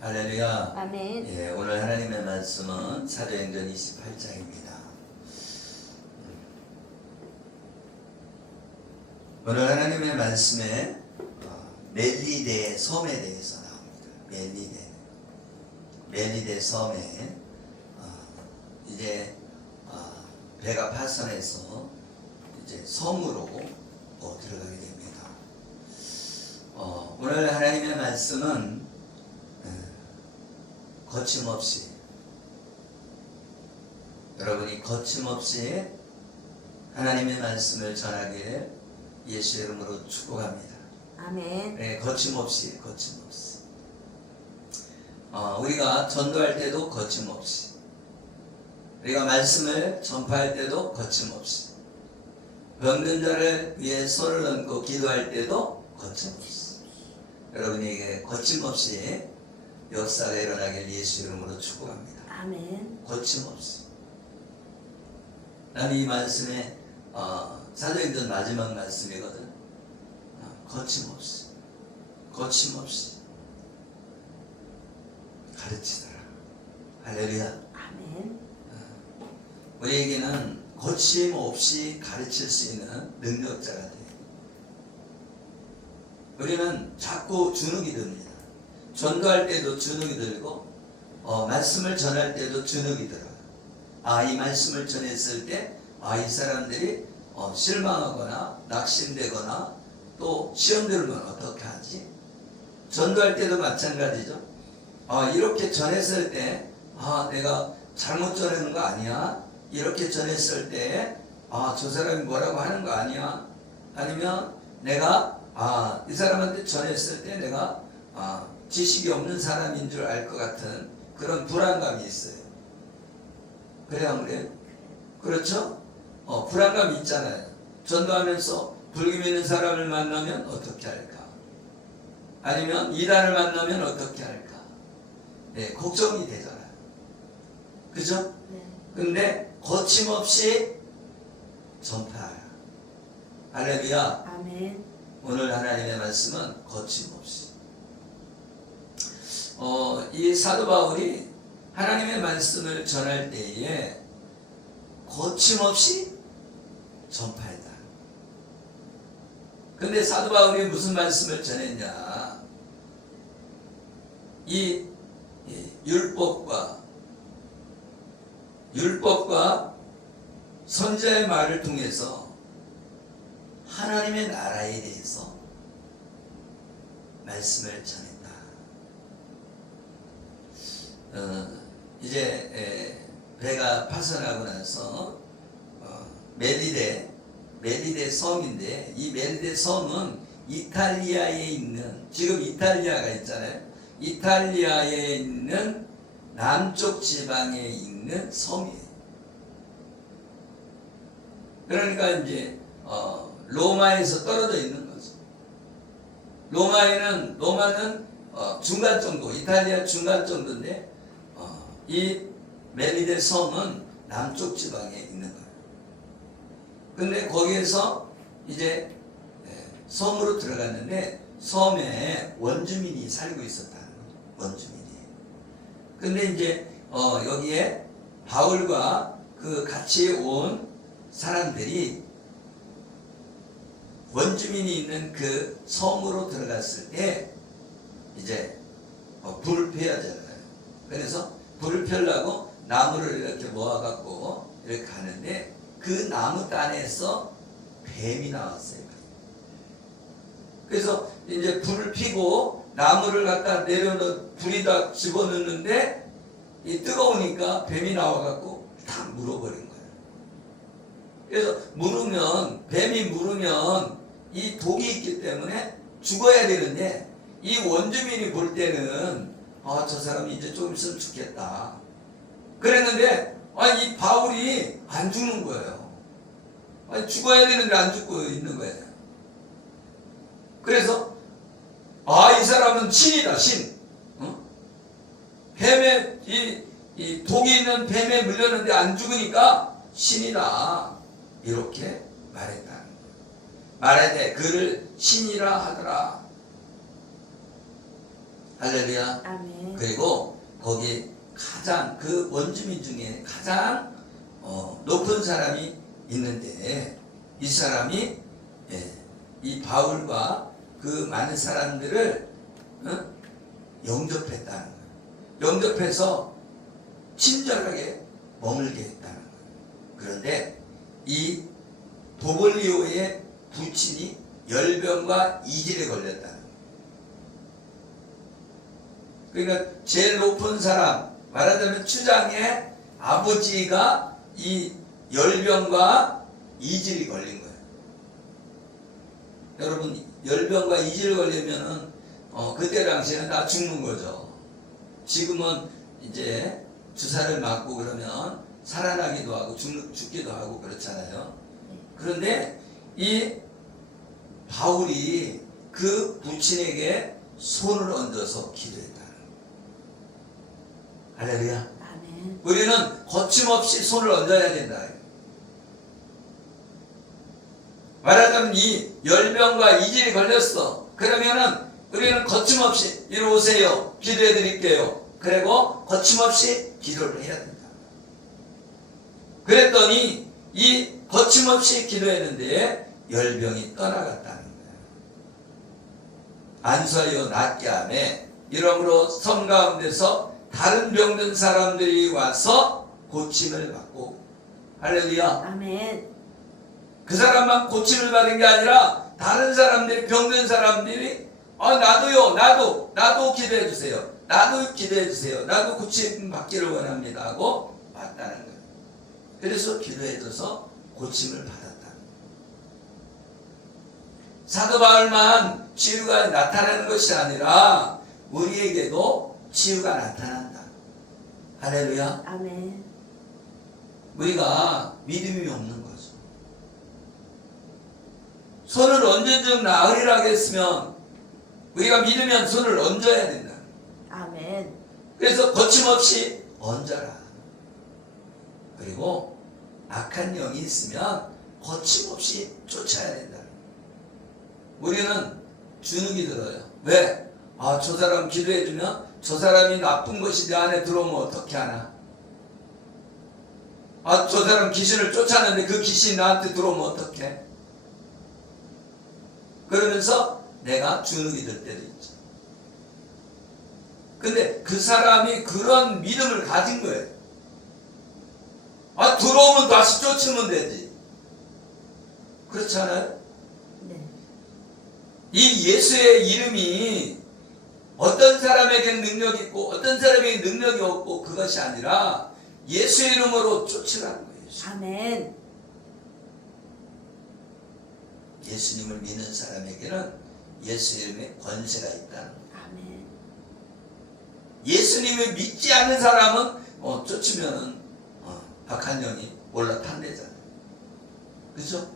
할렐루야. 아멘. 예, 오늘 하나님의 말씀은 사도행전 28장입니다. 오늘 하나님의 말씀에 멜리데 섬에 대해서 나옵니다. 멜리데 섬에 이제 배가 파선해서 이제 섬으로 들어가게 됩니다. 오늘 하나님의 말씀은 거침없이, 여러분이 거침없이 하나님의 말씀을 전하길 예수의 이름으로 축복합니다. 아멘. 네, 거침없이. 우리가 전도할 때도 거침없이, 우리가 말씀을 전파할 때도 거침없이, 병든 자를 위해 손을 얹고 기도할 때도 거침없이, 여러분에게 거침없이 역사가 일어나길 예수 이름으로 축복합니다. 아멘. 거침없이. 나는 이 말씀에 사도행전 마지막 말씀이거든. 거침없이 가르치더라. 할렐루야. 아멘. 우리에게는 거침없이 가르칠 수 있는 능력자가 돼. 우리는 자꾸 주눅이 듭니다. 전도할 때도 주눅이 들고, 말씀을 전할 때도 주눅이 들어요. 이 말씀을 전했을 때, 이 사람들이 실망하거나 낙심되거나 또 시험 들면 어떻게 하지? 전도할 때도 마찬가지죠. 이렇게 전했을 때, 내가 잘못 전하는 거 아니야? 이렇게 전했을 때, 저 사람이 뭐라고 하는 거 아니야? 아니면 내가 이 사람한테 전했을 때 내가 지식이 없는 사람인 줄 알 것 같은 그런 불안감이 있어요. 그래야 안 그래요? 그렇죠? 불안감이 있잖아요. 전도하면서 불교 믿는 사람을 만나면 어떻게 할까? 아니면 이단을 만나면 어떻게 할까? 네, 걱정이 되잖아요. 그죠? 네. 근데 거침없이 전파하라. 할렐루야. 아멘. 오늘 하나님의 말씀은 거침없이. 이 사도 바울이 하나님의 말씀을 전할 때에 거침없이 전파했다. 근데 사도 바울이 무슨 말씀을 전했냐? 이 율법과 선지자의 말을 통해서 하나님의 나라에 대해서 말씀을 전했다. 이제 배가 파선하고 나서 멜리데 섬인데, 이 멜리데 섬은 이탈리아에 있는, 지금 이탈리아가 있잖아요. 이탈리아에 있는 남쪽 지방에 있는 섬이에요. 그러니까 이제 로마에서 떨어져 있는 거죠. 로마는 중간 정도, 이탈리아 중간 정도인데, 이 멜리데 섬은 남쪽 지방에 있는 거예요. 근데 거기에서 이제 섬으로 들어갔는데, 섬에 원주민이 살고 있었다는 거죠. 원주민이. 근데 이제 여기에 바울과 그 같이 온 사람들이 원주민이 있는 그 섬으로 들어갔을 때 이제 불을 펴야 되잖아요. 그래서 불을 펴려고 나무를 이렇게 모아갖고 이렇게 가는데, 그 나무 단에서 뱀이 나왔어요. 그래서 이제 불을 피고 나무를 갖다 불에다 집어넣는데, 이 뜨거우니까 뱀이 나와갖고 탁 물어버린 거예요. 그래서 뱀이 물으면 이 독이 있기 때문에 죽어야 되는데, 이 원주민이 볼 때는 저 사람이 이제 좀 있으면 죽겠다 그랬는데, 이 바울이 안 죽는 거예요. 죽어야 되는데 안 죽고 있는 거예요. 그래서 이 사람은 신이다, 신. 뱀에 이 독이 있는 뱀에 물렸는데 안 죽으니까 신이다, 이렇게 말했다는 거예요. 말하되 그를 신이라 하더라. 할렐루야. 아멘. 그리고 거기 가장 그 원주민 중에 가장 높은 사람이 있는데 이 사람이 이 바울과 그 많은 사람들을 영접했다는 거예요. 영접해서 친절하게 머물게 했다는 거예요. 그런데 이 도볼리오의 부친이 열병과 이질에 걸렸다는 거예요. 그러니까 제일 높은 사람, 말하자면 추장의 아버지가 이 열병과 이질이 걸린 거예요. 여러분, 열병과 이질이 걸리면은 그때 당시에는 다 죽는 거죠. 지금은 이제 주사를 맞고 그러면 살아나기도 하고 죽기도 하고 그렇잖아요. 그런데 이 바울이 그 부친에게 손을 얹어서 기도했다. 할렐루야. 아멘. 우리는 거침없이 손을 얹어야 된다. 말하자면 이 열병과 이질이 걸렸어. 그러면은 우리는 거침없이 이리 오세요. 기도해 드릴게요. 그리고 거침없이 기도를 해야 된다. 그랬더니 이 거침없이 기도했는데 열병이 떠나갔다는 거예요. 안수하여 낫게 하매 이러므로 섬 가운데서 다른 병든 사람들이 와서 고침을 받고, 할렐루야. 아멘. 그 사람만 고침을 받은 게 아니라 다른 사람들이, 병든 사람들이 나도요, 나도 기도해 주세요. 나도 기도해 주세요. 나도 고침 받기를 원합니다 하고 왔다는 거예요. 그래서 기도해 줘서 고침을 받았다. 사도 바울만 치유가 나타나는 것이 아니라 우리에게도 치유가 나타난다. 할렐루야. 아멘. 우리가 믿음이 없는 거죠. 손을 언제쯤 나으리라 했으면 우리가 믿으면 손을 얹어야 된다. 아멘. 그래서 거침없이 얹어라. 그리고 악한 영이 있으면 거침없이 쫓아야 된다. 우리는 주눅이 들어요. 왜? 저 사람 기도해주면 저 사람이 나쁜 것이 내 안에 들어오면 어떻게 하나? 저 사람 귀신을 쫓았는데 그 귀신이 나한테 들어오면 어떡해? 그러면서 내가 주눅이 들 때도 있죠. 근데 그 사람이 그런 믿음을 가진 거예요. 들어오면 다시 쫓으면 되지. 그렇지 않아요? 네. 이 예수의 이름이 어떤 사람에게는 능력이 있고 어떤 사람에게는 능력이 없고 그것이 아니라 예수의 이름으로 쫓으라는 거예요. 아멘. 예수님을 믿는 사람에게는 예수 이름에 권세가 있다는 거예요. 아멘. 예수님을 믿지 않는 사람은 쫓으면은 악한 영이 올라탄대잖아요. 그죠?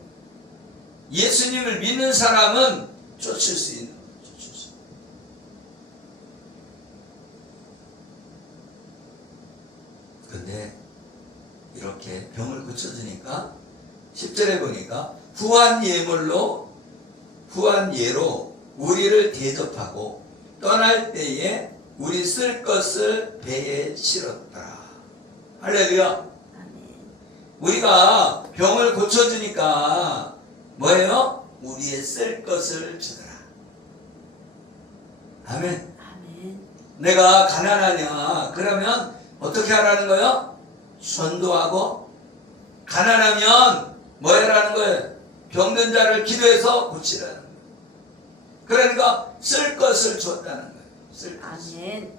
예수님을 믿는 사람은 쫓을 수 있는 거예요. 쫓을 수 있는. 근데 이렇게 병을 고쳐주니까 10절에 보니까 후한 예로 우리를 대접하고 떠날 때에 우리 쓸 것을 배에 실었더라. 할렐루야. 아멘. 우리가 병을 고쳐주니까 뭐예요? 우리의 쓸 것을 주더라. 아멘. 아멘. 내가 가난하냐? 그러면 어떻게 하라는 거예요? 전도하고, 가난하면 뭐 해라는 거예요? 병든 자를 기도해서 고치라는 거예요. 그러니까 쓸 것을 줬다는 거예요. 쓸 것. 아멘.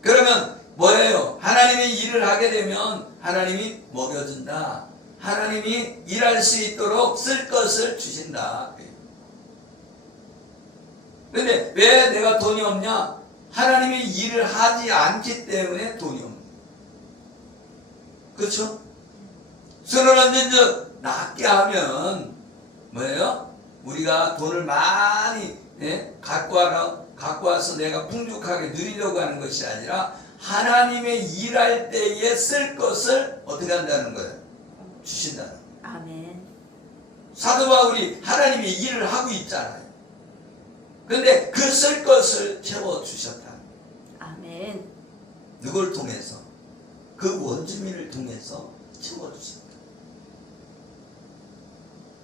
그러면 뭐예요? 하나님이 일을 하게 되면 하나님이 먹여준다. 하나님이 일할 수 있도록 쓸 것을 주신다. 근데 왜 내가 돈이 없냐? 하나님이 일을 하지 않기 때문에 돈이 없는 거예요. 그렇죠? 손을 얹은즉 낫게 하면 뭐예요? 우리가 돈을 많이 갖고 와서 내가 풍족하게 누리려고 하는 것이 아니라 하나님의 일할 때에 쓸 것을 어떻게 한다는 거예요? 주신다는 거예요. 아멘. 사도 바울이 하나님의 일을 하고 있잖아요. 근데 그 쓸 것을 채워주셨다. 아멘. 누굴 통해서? 그 원주민을 통해서 채워주셨다.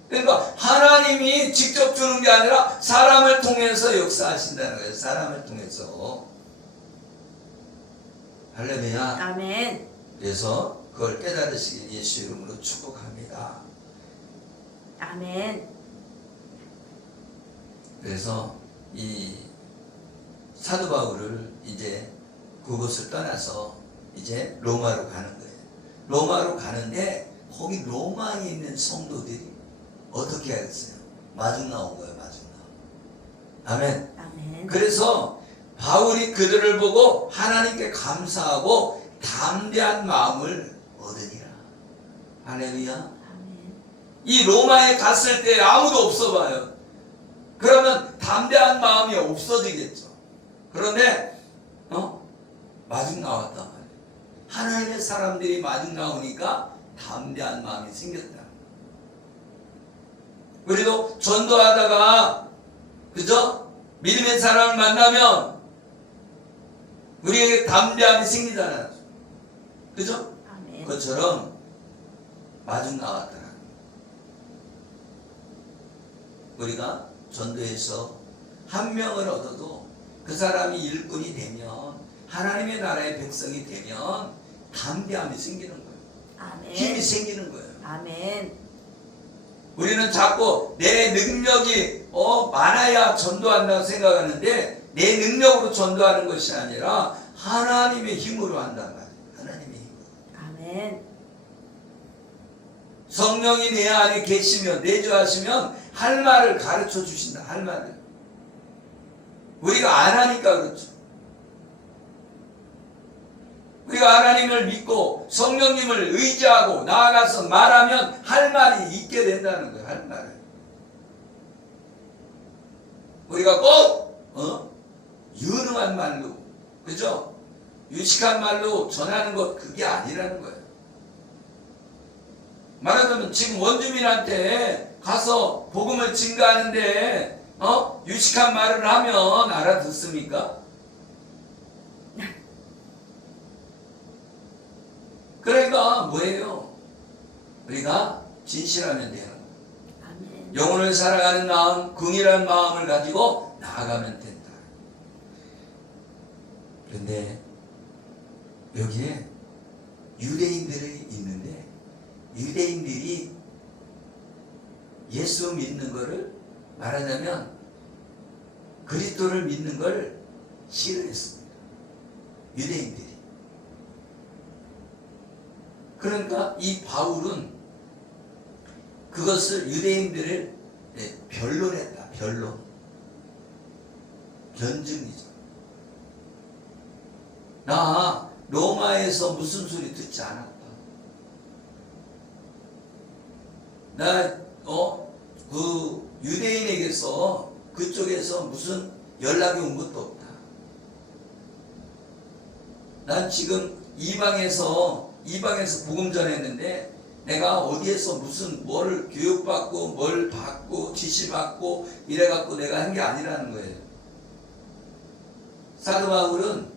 그러니까 하나님이 직접 주는 게 아니라 사람을 통해서 역사하신다는 거예요. 사람을 통해서. 할렐루야. 아멘. 그래서 그걸 깨달으시길 예수 이름으로 축복합니다. 아멘. 그래서 이 사도 바울을 이제 그곳을 떠나서 이제 로마로 가는 거예요. 로마로 가는데 거기 로마에 있는 성도들이 어떻게 하겠어요? 마중 나온 거예요. 마중 나온. 아멘. 아멘. 그래서 바울이 그들을 보고 하나님께 감사하고 담대한 마음을 얻으니라. 할렐루야. 아멘. 이 로마에 갔을 때 아무도 없어 봐요. 그러면 담대한 마음이 없어지겠죠. 그런데 마중 나왔단 말이에요. 하나님의 사람들이 마중 나오니까 담대한 마음이 생겼다. 우리도 전도하다가 그죠? 믿음의 사람을 만나면 우리에게 담대함이 생기잖아요. 그죠? 아멘. 그것처럼 마중 나왔더라. 우리가 전도해서 한 명을 얻어도 그 사람이 일꾼이 되면 하나님의 나라의 백성이 되면 담대함이 생기는 거예요. 아멘. 힘이 생기는 거예요. 아멘. 우리는 자꾸 내 능력이 많아야 전도한다고 생각하는데 내 능력으로 전도하는 것이 아니라 하나님의 힘으로 한단 말이에요. 하나님의 힘으로. 아멘. 성령이 내 안에 계시면 내주하시면 할 말을 가르쳐 주신다. 할 말을. 우리가 안 하니까 그렇죠. 우리가 하나님을 믿고 성령님을 의지하고 나아가서 말하면 할 말이 있게 된다는 거예요. 할 말을. 우리가 꼭 유능한 말로, 그죠? 유식한 말로 전하는 것, 그게 아니라는 거예요. 말하자면 지금 원주민한테 가서 복음을 증거하는데 유식한 말을 하면 알아듣습니까? 그러니까 뭐예요? 우리가 진실하면 돼요. 아멘. 영혼을 사랑하는 마음, 긍휼한 마음을 가지고 나아가면 된다. 그런데 여기에 유대인들이 있는데 유대인들이 예수 믿는 거를 말하자면 그리스도를 믿는 걸 싫어했습니다. 유대인들이. 그러니까 이 바울은 그것을 유대인들을 변론했다. 변론. 변증이죠. 나 로마에서 무슨 소리 듣지 않았다. 나 그 유대인에게서 그쪽에서 무슨 연락이 온 것도 없다. 난 지금 이방에서 복음 전했는데 내가 어디에서 무슨 뭘 교육받고 뭘 받고 지시받고 이래갖고 내가 한 게 아니라는 거예요. 사도 바울은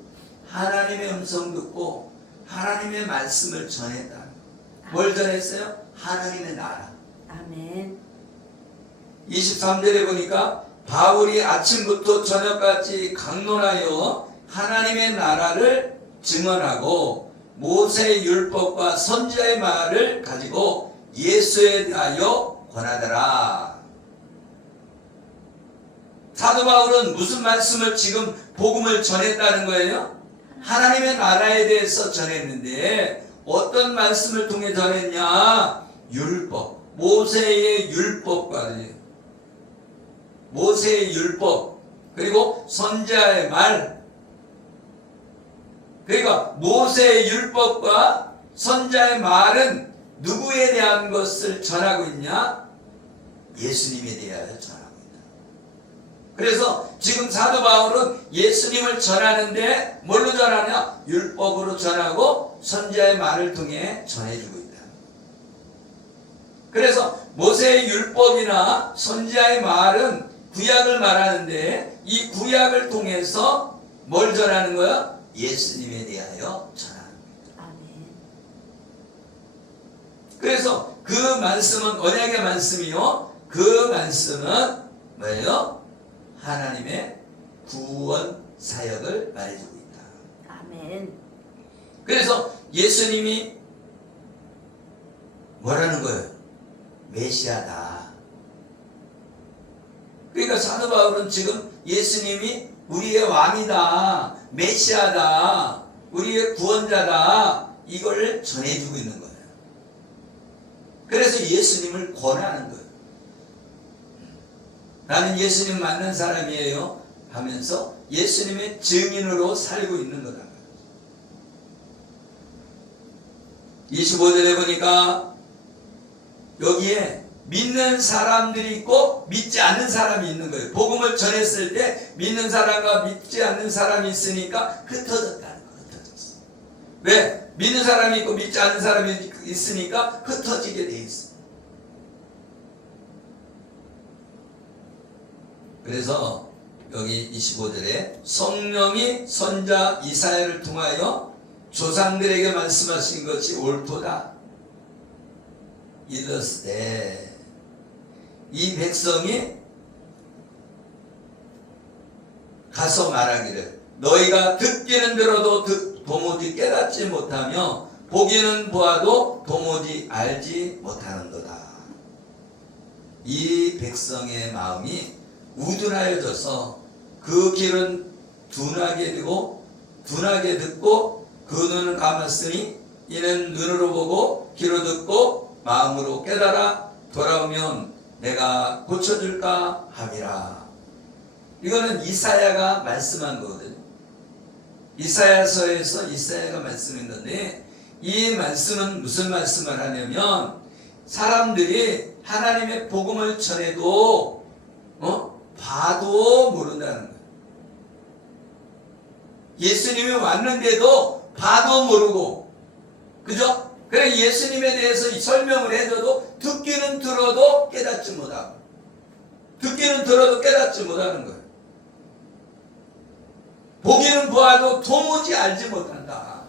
하나님의 음성 듣고 하나님의 말씀을 전했다. 뭘 전했어요? 하나님의 나라. 아멘. 23절에 보니까 바울이 아침부터 저녁까지 강론하여 하나님의 나라를 증언하고 모세의 율법과 선지자의 말을 가지고 예수에 대하여 권하더라. 사도 바울은 무슨 말씀을 지금 복음을 전했다는 거예요? 하나님의 나라에 대해서 전했는데 어떤 말씀을 통해 전했냐? 율법, 모세의 율법과 모세의 율법 그리고 선지자의 말. 그러니까 모세의 율법과 선지자의 말은 누구에 대한 것을 전하고 있냐? 예수님에 대하여 전하고 있다. 그래서 지금 사도 바울은 예수님을 전하는데 뭘로 전하냐? 율법으로 전하고 선지자의 말을 통해 전해주고 있다. 그래서 모세의 율법이나 선지자의 말은 구약을 말하는데 이 구약을 통해서 뭘 전하는 거야? 예수님에 대하여 전하는 거야. 아멘. 그래서 그 말씀은 언약의 말씀이요. 그 말씀은 뭐예요? 하나님의 구원 사역을 말해주고 있다. 아멘. 그래서 예수님이 뭐라는 거예요? 메시아다. 그러니까 사도 바울은 지금 예수님이 우리의 왕이다, 메시아다, 우리의 구원자다, 이걸 전해주고 있는 거예요. 그래서 예수님을 권하는 거예요. 나는 예수님 만난 사람이에요 하면서 예수님의 증인으로 살고 있는 거다. 25절에 보니까 여기에 믿는 사람들이 있고 믿지 않는 사람이 있는 거예요. 복음을 전했을 때 믿는 사람과 믿지 않는 사람이 있으니까 흩어졌다는 거예요. 흩어졌어. 왜? 믿는 사람이 있고 믿지 않는 사람이 있으니까 흩어지게 돼 있어. 그래서 여기 25절에 성령이 선자 이사야를 통하여 조상들에게 말씀하신 것이 옳도다. 이르시되 이 백성이 가서 말하기를 너희가 듣기는 들어도 도무지 깨닫지 못하며 보기는 보아도 도무지 알지 못하는도다. 이 백성의 마음이 우둔하여져서 그 길은 둔하게 되고 둔하게 듣고 그 눈은 감았으니 이는 눈으로 보고 귀로 듣고 마음으로 깨달아 돌아오면 내가 고쳐줄까 함이라. 이거는 이사야가 말씀한 거거든요. 이사야서에서 이사야가 말씀했는데 이 말씀은 무슨 말씀을 하냐면 사람들이 하나님의 복음을 전해도 봐도 모른다는 거예요. 예수님이 왔는데도 봐도 모르고, 그죠? 그래 예수님에 대해서 설명을 해줘도 듣기는 들어도 깨닫지 못하고, 듣기는 들어도 깨닫지 못하는 거예요. 보기는 보아도 도무지 알지 못한다.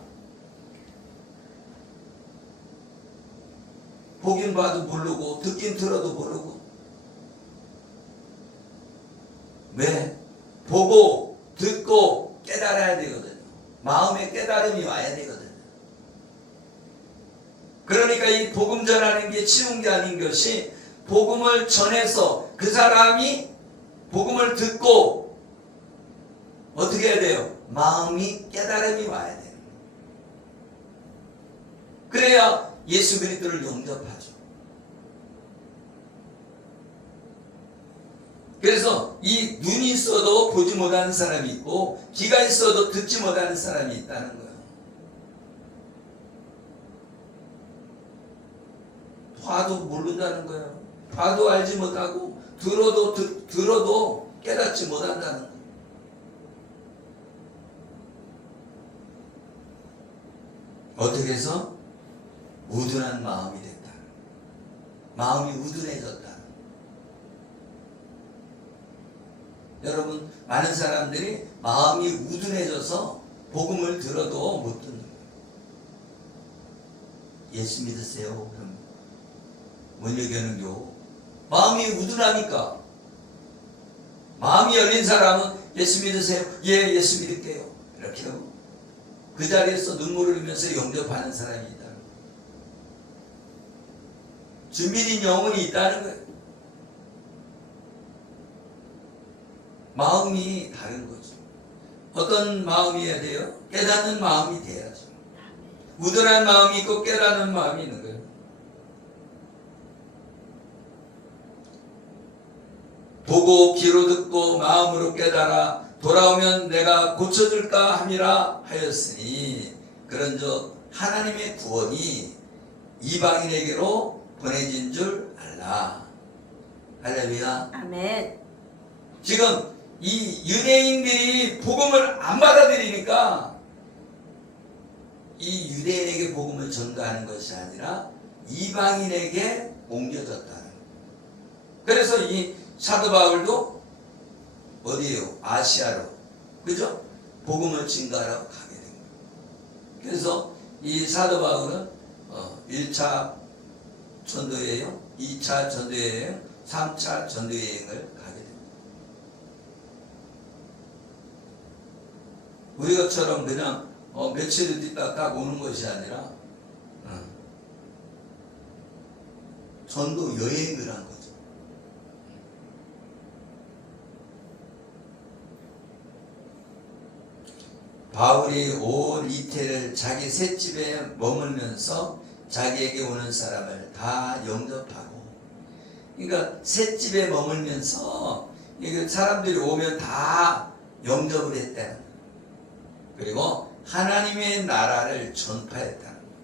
보긴 봐도 모르고 듣긴 들어도 모르고. 왜? 보고 듣고 깨달아야 되거든요. 마음에 깨달음이 와야 되거든요. 그러니까 이 복음 전하는 게 쉬운 게 아닌 것이 복음을 전해서 그 사람이 복음을 듣고 어떻게 해야 돼요? 마음이 깨달음이 와야 돼요. 그래야 예수 그리스도를 영접하죠. 그래서 이 눈이 있어도 보지 못하는 사람이 있고 귀가 있어도 듣지 못하는 사람이 있다는 거예요. 봐도 모른다는 거예요. 봐도 알지 못하고 들어도 깨닫지 못한다는 거예요. 어떻게 해서? 우둔한 마음이 됐다. 마음이 우둔해졌다. 여러분, 많은 사람들이 마음이 우둔해져서 복음을 들어도 못 듣는 거예요. 예수 믿으세요? 그럼 뭔 얘기하는겨? 마음이 우둔하니까. 마음이 열린 사람은 예수 믿으세요? 예, 예수 믿을게요. 이렇게 하고 그 자리에서 눈물을 흘리면서 영접하는 사람이 있다는 거예요. 준비된 영혼이 있다는 거예요. 마음이 다른 거죠. 어떤 마음이어야 돼요? 깨닫는 마음이 돼야죠. 우둔한 마음이 있고 깨닫는 마음이 있는 거예요. 보고 귀로 듣고 마음으로 깨달아 돌아오면 내가 고쳐줄까 함이라 하였으니 그런즉 하나님의 구원이 이방인에게로 보내진 줄 알라. 할렐루야. 아멘. 지금 이 유대인들이 복음을 안 받아들이니까 이 유대인에게 복음을 전가하는 것이 아니라 이방인에게 옮겨졌다는 거예요. 그래서 이 사도 바울도 어디에요? 아시아로. 그죠? 복음을 증가하러 가게 된 거예요. 그래서 이 사도 바울은 1차 전도여행, 2차 전도여행, 3차 전도여행을 가게 됩니다. 우리 것처럼 그냥 며칠 있다 딱 오는 것이 아니라 전도 여행을 한 거죠. 바울이 온 이태를 자기 셋집에 머물면서 자기에게 오는 사람을 다 영접하고, 그러니까 셋집에 머물면서 사람들이 오면 다 영접을 했다는 거예요. 그리고 하나님의 나라를 전파했다는 거예요.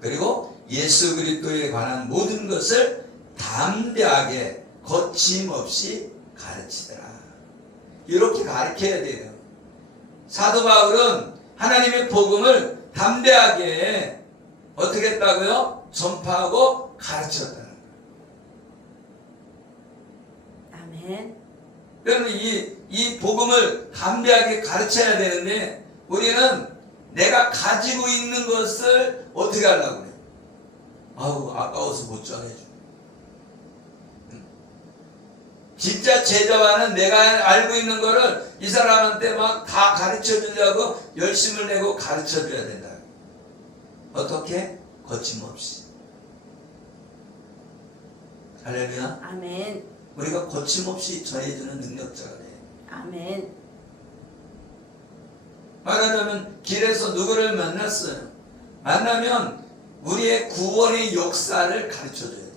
그리고 예수 그리스도에 관한 모든 것을 담대하게 거침없이 가르치더라. 이렇게 가르쳐야 돼요. 사도 바울은 하나님의 복음을 담대하게 어떻게 했다고요? 전파하고 가르쳤다는 거예요. 아멘. 그러면 이 복음을 담대하게 가르쳐야 되는데, 우리는 내가 가지고 있는 것을 어떻게 하려고 그래요? 아우, 아까워서 못 전해줘. 진짜 제자와는 내가 알고 있는 거를 이 사람한테 막 다 가르쳐 주려고 열심을 내고 가르쳐 줘야 된다. 어떻게? 거침없이. 할렐루야. 아멘. 우리가 거침없이 전해주는 능력자가 돼. 아멘. 말하자면 길에서 누구를 만났어요. 만나면 우리의 구원의 역사를 가르쳐 줘야 돼요.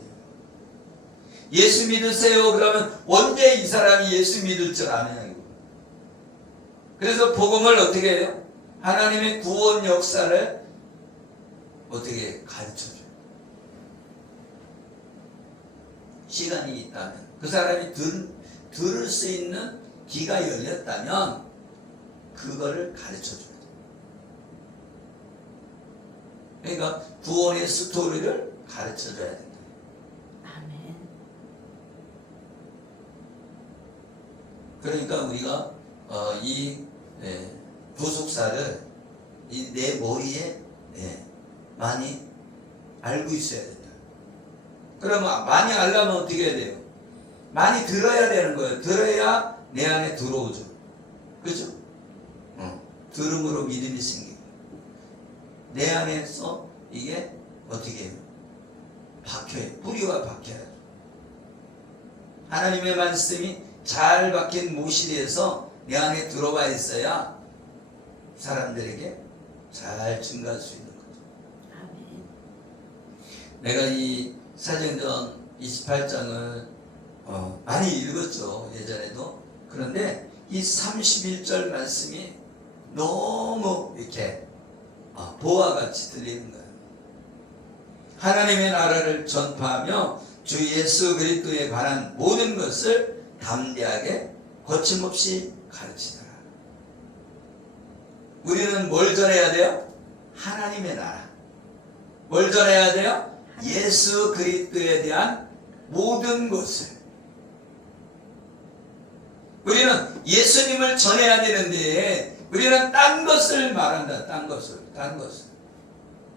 예수 믿으세요. 그러면 언제 이 사람이 예수 믿을 줄 아느냐. 그래서 복음을 어떻게 해요? 하나님의 구원 역사를 어떻게 가르쳐 줘요. 시간이 있다면, 그 사람이 들을 수 있는 귀가 열렸다면 그거를 가르쳐 줘야 돼요. 그러니까 구원의 스토리를 가르쳐 줘야 된다. 아멘. 그러니까 우리가 이 부속사를 내 머리에 많이 알고 있어야 된다. 그러면 많이 알려면 어떻게 해야 돼요? 많이 들어야 되는 거예요. 들어야 내 안에 들어오죠. 그죠? 들음으로 믿음이 생기고, 내 안에서 이게 어떻게 해요? 박혀요. 뿌리가 박혀요. 하나님의 말씀이 잘 박힌 모실에서 내 안에 들어와 있어야 사람들에게 잘 증가할 수 있는 거죠. 아멘. 내가 이 사도행전 28장을 많이 읽었죠. 예전에도. 그런데 이 31절 말씀이 너무 이렇게 보화같이 들리는 거예요. 하나님의 나라를 전파하며 주 예수 그리스도에 관한 모든 것을 담대하게 거침없이 가르치더라. 우리는 뭘 전해야 돼요? 하나님의 나라. 뭘 전해야 돼요? 예수 그리스도에 대한 모든 것을. 우리는 예수님을 전해야 되는데 우리는 딴 것을 말한다. 딴 것을.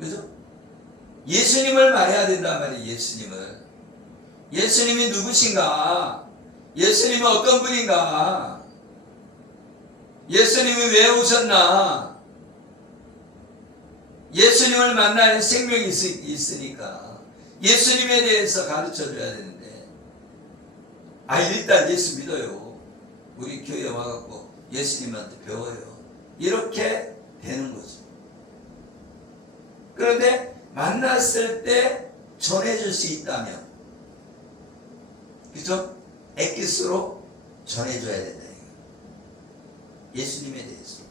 그죠? 예수님을 말해야 된단 말이에요. 예수님이 누구신가? 예수님은 어떤 분인가? 예수님이 왜 오셨나? 예수님을 만나야 생명이 있으니까 예수님에 대해서 가르쳐줘야 되는데, 일단 예수 믿어요. 우리 교회에 와갖고 예수님한테 배워요. 이렇게 되는 거죠. 그런데 만났을 때 전해줄 수 있다면, 그죠? 엑기스로 전해줘야 된다. 예수님에 대해서.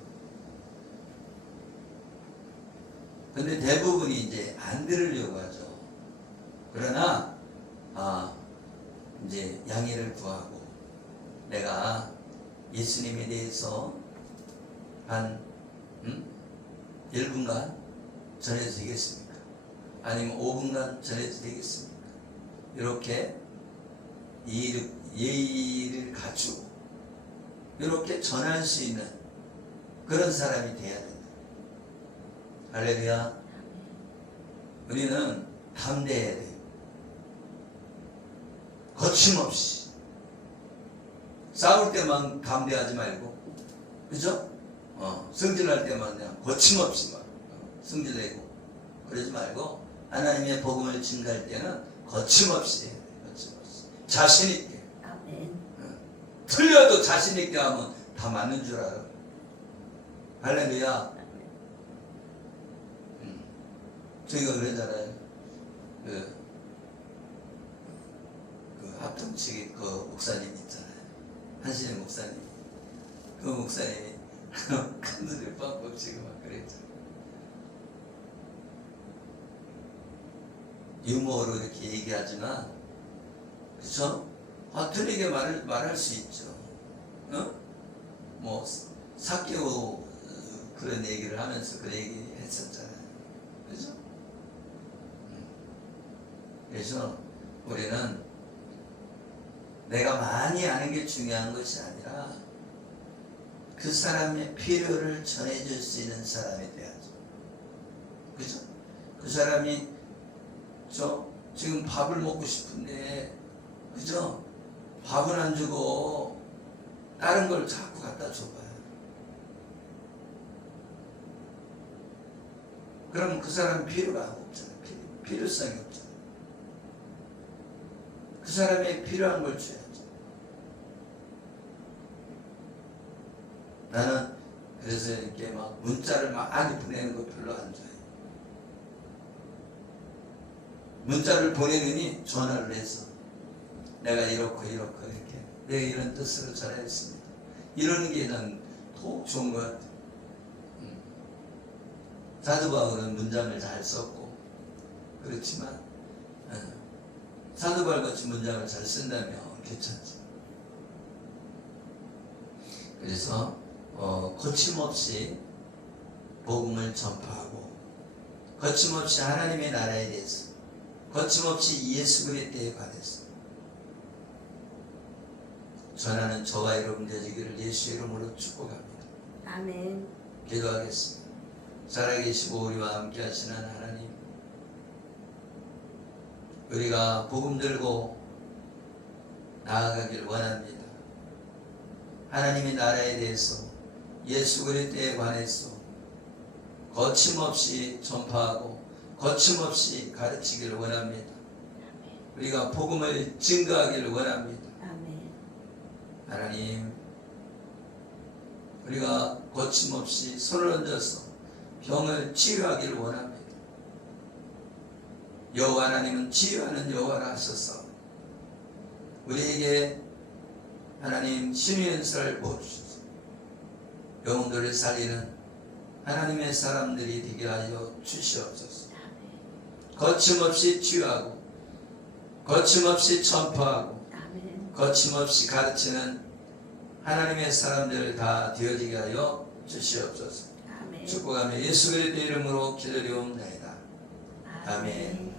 근데 대부분이 이제 안 들으려고 하죠. 그러나 이제 양해를 구하고, 내가 예수님에 대해서 한 1분간 전해도 되겠습니까? 아니면 5분간 전해도 되겠습니까? 이렇게 예의를 갖추고 이렇게 전할 수 있는 그런 사람이 돼야 된다. 할렐루야. 우리는 담대해야 돼요. 거침없이. 싸울 때만 담대하지 말고, 그죠? 승질날 때만 그냥 거침없이 막 승질내고 그러지 말고, 하나님의 복음을 증가할 때는 거침없이 해야 돼요. 거침없이. 자신있게. 아멘. 틀려도 자신있게 하면 다 맞는 줄 알아. 할렐루야. 저희가 그러잖아요. 그 합동측의 그 목사님 있잖아요. 한신의 목사님. 그 목사님이 큰 소리 빡빡 치고 막 그랬죠. 유머로 이렇게 얘기하지만, 그쵸? 틀리게 말할 수 있죠. 뭐, 사케오 그런 얘기를 하면서 그 얘기 했었잖아요. 그죠? 그래서 우리는 내가 많이 아는 게 중요한 것이 아니라 그 사람의 필요를 전해줄 수 있는 사람이 돼야죠. 그죠? 그 사람이 지금 밥을 먹고 싶은데, 그죠? 밥은 안 주고 다른 걸 자꾸 갖다 줘봐요. 그럼 그 사람 필요가 없잖아요. 필요성이 없잖아요. 그 사람의 필요한 걸 줘야죠. 나는 그래서 이렇게 막 문자를 많이 보내는 거 별로 안 좋아해요. 문자를 보내느니 전화를 해서 내가 이렇고 이렇게 내가 이런 뜻으로 전했습니다. 이러는 게 난 더 좋은 것 같아요. 사도 바울은 문장을 잘 썼고 그렇지만 사도 바울같이 문장을 잘 쓴다면 괜찮죠. 그래서 거침없이 복음을 전파하고, 거침없이 하나님의 나라에 대해서, 거침없이 예수 그리스도에 관해서 전하는 저와 여러분 되시기를 예수 이름으로 축복합니다. 아멘. 기도하겠습니다. 살아계시고 우리와 함께 하시는 하나님, 우리가 복음 들고 나아가길 원합니다. 하나님의 나라에 대해서, 예수 그리스도에 관해서 거침없이 전파하고 거침없이 가르치기를 원합니다. 우리가 복음을 증거하기를 원합니다. 아멘. 하나님, 우리가 거침없이 손을 얹어서 병을 치유하기를 원합니다. 여호와 하나님은 치유하는 여호와라 하셔서 우리에게 하나님 신의 은사를 부어주셔서 영혼들을 살리는 하나님의 사람들이 되게 하여 주시옵소서. 거침없이 치유하고 거침없이 전파하고 아멘. 거침없이 가르치는 하나님의 사람들 다 되어지게 하여 주시옵소서. 아멘. 축복하며 예수 그리스도 이름으로 기도리옵나이다. 아멘.